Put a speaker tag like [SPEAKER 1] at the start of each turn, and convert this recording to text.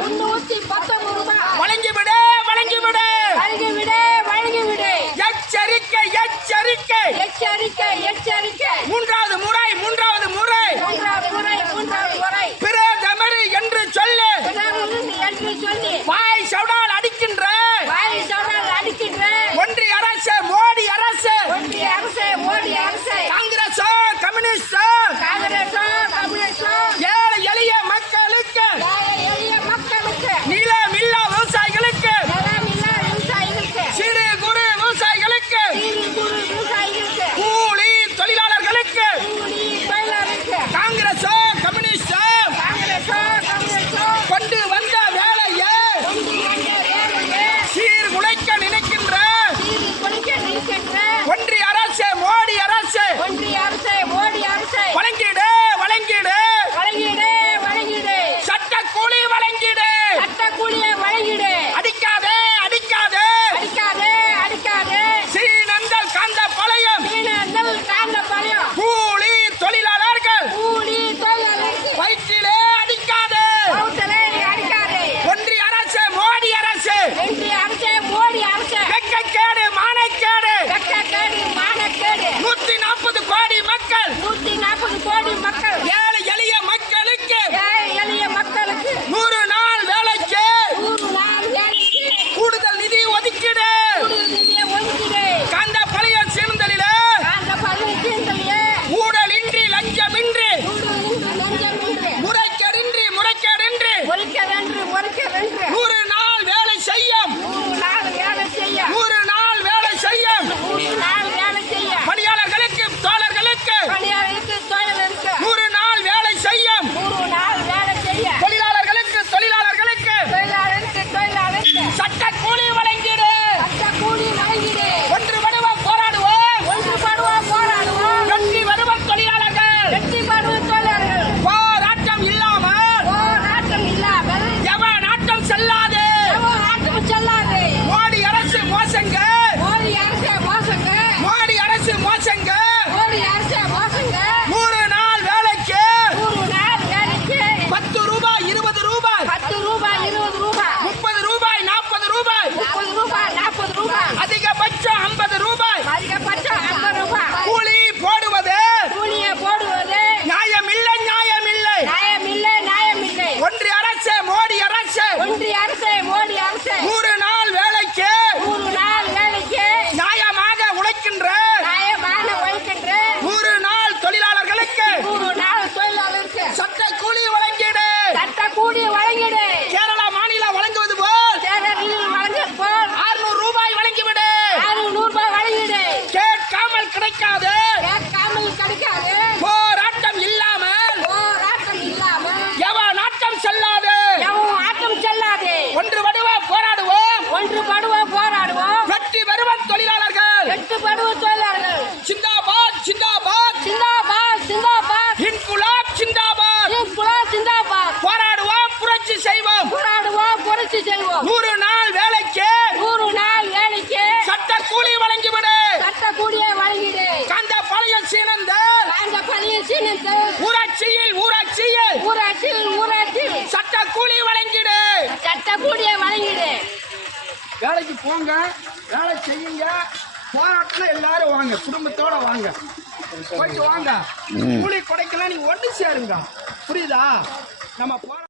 [SPEAKER 1] முன்னூத்தி பத்தொன்பது ரூபாய். வழங்கிவிடு வழங்கிவிடு. வழங்கிவிடு வழங்கிவிடு. எச்சரிக்கை எச்சரிக்கை. எச்சரிக்கை எச்சரிக்கை.
[SPEAKER 2] மூன்றாவது முறை மூன்றாவது முறை.
[SPEAKER 1] மூன்றாவது முறை மூன்றாவது முறை.
[SPEAKER 2] பிரதமர் என்று சொல்லு.
[SPEAKER 1] என்று சொல்லி.
[SPEAKER 2] வாய் சவுடால் அடிக்கின்ற.
[SPEAKER 1] வாய் சவுடால் அடிக்கின்ற.
[SPEAKER 2] ஒன்றிய அரசு மோடி அரசு.
[SPEAKER 1] ஒன்றிய அரசு மோடி அரசு.
[SPEAKER 2] காங்கிரஸோ கம்யூனிஸ்டோ.
[SPEAKER 1] காங்கிரஸோ செல்வோம்
[SPEAKER 2] நூறு நாள் வேலைக்கு.
[SPEAKER 1] நூறு நாள் வேலைக்கு.
[SPEAKER 2] சட்ட கூலி வழங்கிவிடு. சட்ட
[SPEAKER 1] கூலியை வழங்கிடு.
[SPEAKER 2] கந்த பழையம் சீனந்த.
[SPEAKER 1] கந்த பழையம் சீனந்த.
[SPEAKER 2] ஊராட்சியில் ஊராட்சியில்.
[SPEAKER 1] ஊராட்சியில் ஊராட்சியில்.
[SPEAKER 2] சட்ட கூலி வழங்கிடு.
[SPEAKER 1] சட்ட கூலியை வழங்கிடு.
[SPEAKER 2] வேலைக்கு போங்க வேலை செய்யுங்க. போராட்டில் எல்லாரும் வாங்க குடும்பத்தோட வாங்க. போயிட்டு வாங்க. கூலி குறைக்கலாம் நீங்கள் ஒன்று சேருங்க. புரியுதா? நம்ம போற